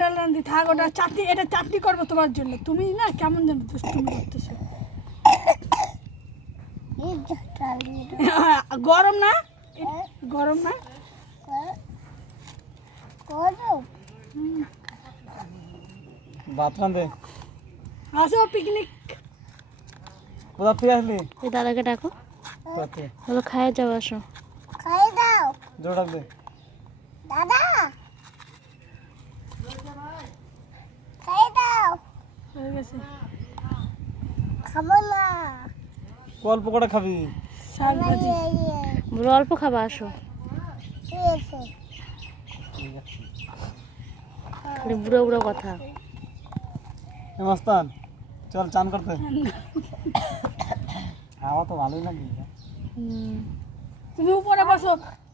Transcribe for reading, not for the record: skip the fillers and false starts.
ডাল রান্ধি থাক, ওটা চাটনি, এটা চাটনি করবো তোমার জন্য। তুমি না কেমন যেন দুষ্টুমি করতেছো। গরম না, গরম না। ভাত রান্ধে আসো পিকনিক। কোথা থেকে আসলি? এই দাদাকে ডাকো, কোথা থেকে? বলো খাইয়ে যাও, আসো। খাই দাও জোর ডাক দে। দাদা, খাই দাও। হয়ে গেছে। খাবো না। অল্প করে খাবি। শাক ভাজি। বলো অল্প খাবা, আসো। খালি বুড়ো বুড়ো কথা। এ মস্তান চল চান করতে। খাওয়া তো ভালোই লাগে। তুমি উপরে বসো।